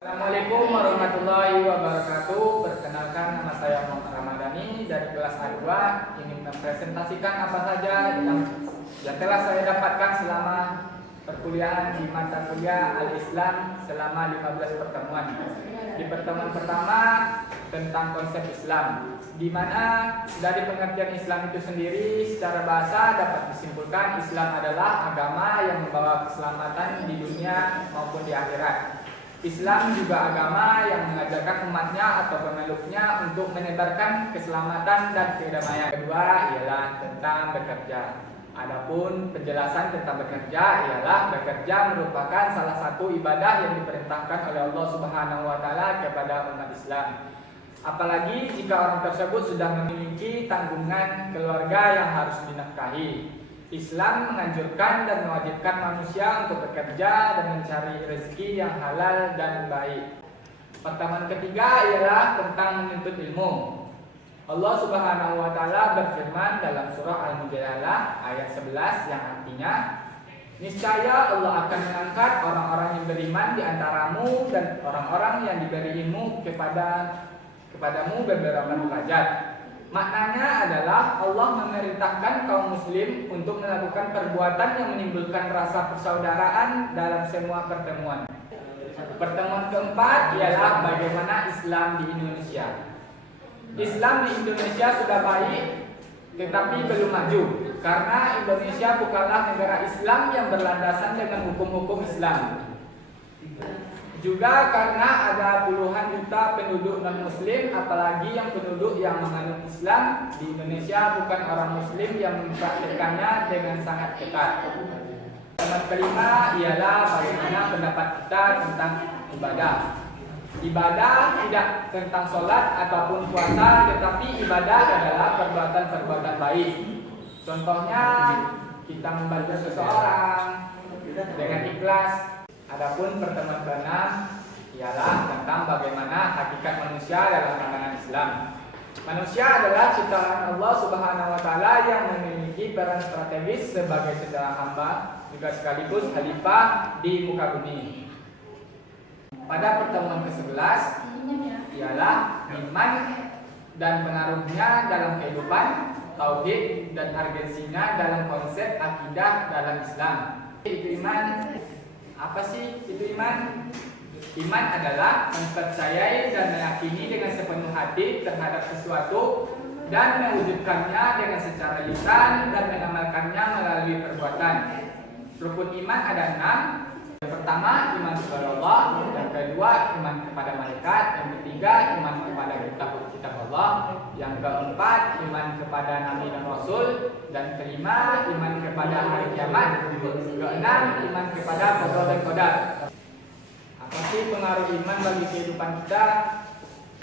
Assalamualaikum warahmatullahi wabarakatuh. Perkenalkan, nama saya Muhammad Ramadhani dari kelas A2. Ingin mempresentasikan apa saja yang telah saya dapatkan selama perkuliahan di mata kuliah Al-Islam selama 15 pertemuan. Di pertemuan pertama tentang konsep Islam, di mana dari pengertian Islam itu sendiri secara bahasa dapat disimpulkan Islam adalah agama yang membawa keselamatan di dunia maupun di akhirat. Islam juga agama yang mengajarkan umatnya atau pemeluknya untuk menebarkan keselamatan dan kedamaian. Kedua ialah tentang bekerja. Adapun penjelasan tentang bekerja ialah bekerja merupakan salah satu ibadah yang diperintahkan oleh Allah Subhanahu wa taala kepada umat Islam. Apalagi jika orang tersebut sudah memiliki tanggungan keluarga yang harus dinafkahi. Islam menganjurkan dan mewajibkan manusia untuk bekerja dan mencari rezeki yang halal dan baik. Pertemuan ketiga ialah tentang menuntut ilmu. Allah Subhanahu wa taala berfirman dalam surah Al-Mujadalah ayat 11 yang artinya, niscaya Allah akan mengangkat orang-orang yang beriman di antaramu dan orang-orang yang diberi ilmu kepadamu beberapa derajat. Maknanya adalah Allah memerintahkan kaum muslim untuk melakukan perbuatan yang menimbulkan rasa persaudaraan dalam semua pertemuan. Pertemuan keempat ialah bagaimana Islam di Indonesia. Islam di Indonesia sudah baik tetapi belum maju, karena Indonesia bukanlah negara Islam yang berlandasan dengan hukum-hukum Islam. Juga karena ada puluhan juta penduduk non-muslim, apalagi yang penduduk yang menganut Islam di Indonesia bukan orang muslim yang mempraktikkannya dengan sangat ketat. Yang kelima ialah bagaimana pendapat kita tentang ibadah. Ibadah tidak tentang sholat ataupun puasa, tetapi ibadah adalah perbuatan-perbuatan baik. Contohnya kita membantu seseorang dengan ikhlas. Adapun pertemuan ke-6 ialah tentang bagaimana hakikat manusia dalam pandangan Islam. Manusia adalah ciptaan Allah Subhanahu wa taala yang memiliki peran strategis sebagai seorang hamba juga sekaligus khalifah di muka bumi. Pada pertemuan ke-11 ialah iman dan pengaruhnya dalam kehidupan, tauhid dan urgensinya dalam konsep akidah dalam Islam. Itu iman. Apa sih itu iman? Iman adalah mempercayai dan meyakini dengan sepenuh hati terhadap sesuatu dan mewujudkannya dengan secara lisan dan mengamalkannya melalui perbuatan. Rukun iman ada 6. Yang pertama, iman kepada Allah. Yang kedua, iman kepada malaikat. Yang ketiga, iman kepada kitab Allah. Yang keempat, iman kepada nabi dan rasul. Dan kelima, iman kepada hari kiamat. Keenam, iman kepada qada dan qadar. Apa sih pengaruh iman bagi kehidupan kita?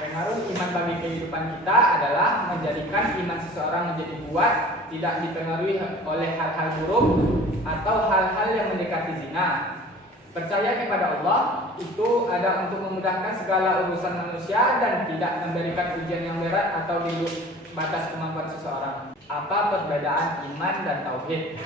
Pengaruh iman bagi kehidupan kita adalah menjadikan iman seseorang menjadi kuat, tidak dipengaruhi oleh hal-hal buruk atau hal-hal yang mendekati zina. Percaya kepada Allah itu ada untuk memudahkan segala urusan manusia dan tidak memberikan ujian yang berat atau di batas kemampuan seseorang. Apa perbedaan iman dan tauhid?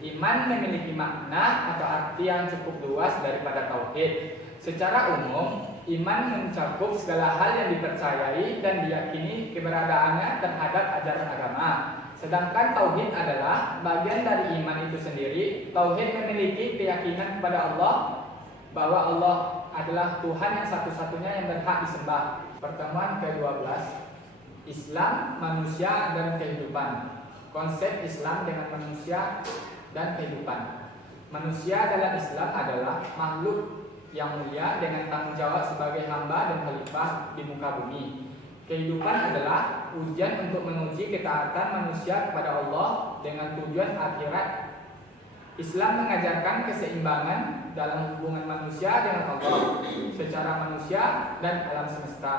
Iman memiliki makna atau arti yang cukup luas daripada tauhid. Secara umum, iman mencakup segala hal yang dipercayai dan diyakini keberadaannya terhadap ajaran agama. Sedangkan tauhid adalah bagian dari iman itu sendiri. Tauhid memiliki keyakinan kepada Allah bahwa Allah adalah Tuhan yang satu-satunya yang berhak disembah. Pertemuan ke-12, Islam, manusia dan kehidupan. Konsep Islam dengan manusia dan kehidupan. Manusia dalam Islam adalah makhluk yang mulia dengan tanggung jawab sebagai hamba dan khalifah di muka bumi. Kehidupan adalah ujian untuk menguji ketaatan manusia kepada Allah dengan tujuan akhirat. Islam mengajarkan keseimbangan dalam hubungan manusia dengan Allah secara manusia dan alam semesta.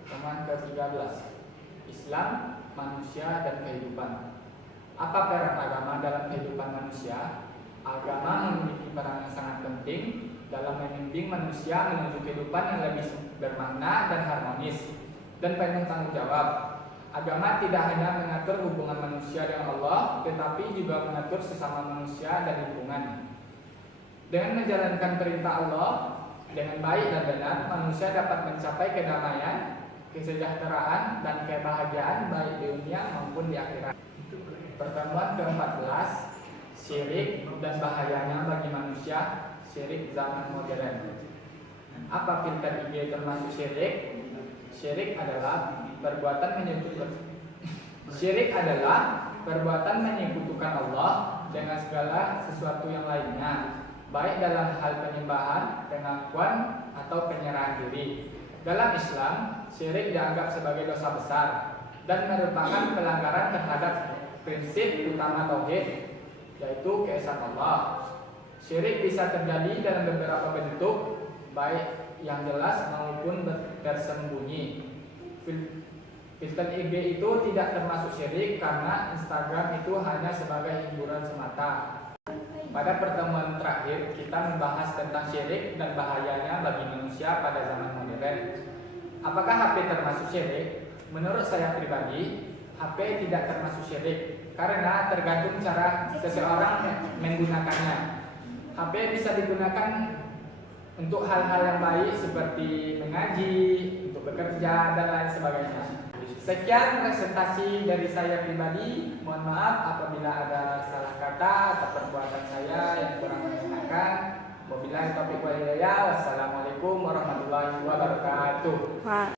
Pertemuan ke-13, Islam, manusia dan kehidupan. Apa peran agama dalam kehidupan manusia? Agama memiliki peran yang sangat penting dalam membimbing manusia menuju kehidupan yang lebih bermakna dan harmonis dan penuh tanggung jawab. Agama tidak hanya mengatur hubungan manusia dengan Allah, tetapi juga mengatur sesama manusia dan lingkungan. Dengan menjalankan perintah Allah, Dengan baik dan benar, manusia dapat mencapai kedamaian, kesejahteraan, dan kebahagiaan baik di dunia maupun di akhirat. Pertemuan ke-14, syirik dan bahayanya bagi manusia, syirik zaman modern. Apa filter IG termasuk syirik? Syirik adalah perbuatan menyekutukan Allah dengan segala sesuatu yang lainnya, baik dalam hal penyembahan, pengakuan, atau penyerahan diri. Dalam Islam, syirik dianggap sebagai dosa besar dan merupakan pelanggaran terhadap prinsip utama tauhid, yaitu keesaan Allah. Syirik bisa terjadi dalam beberapa bentuk, baik yang jelas maupun tersembunyi. Filter IG itu tidak termasuk syirik karena Instagram itu hanya sebagai hiburan semata. Pada pertemuan terakhir, kita membahas tentang syirik dan bahayanya bagi manusia pada zaman modern. Apakah HP termasuk syirik? Menurut saya pribadi, HP tidak termasuk syirik karena tergantung cara seseorang menggunakannya. HP bisa digunakan untuk hal-hal yang baik seperti mengaji, untuk bekerja, dan lain sebagainya. Sekian presentasi dari saya pribadi. Mohon maaf apabila ada salah kata atau perbuatan saya yang kurang menyenangkan. Wabillahi taufiq wal hidayah. Wassalamualaikum warahmatullahi wabarakatuh.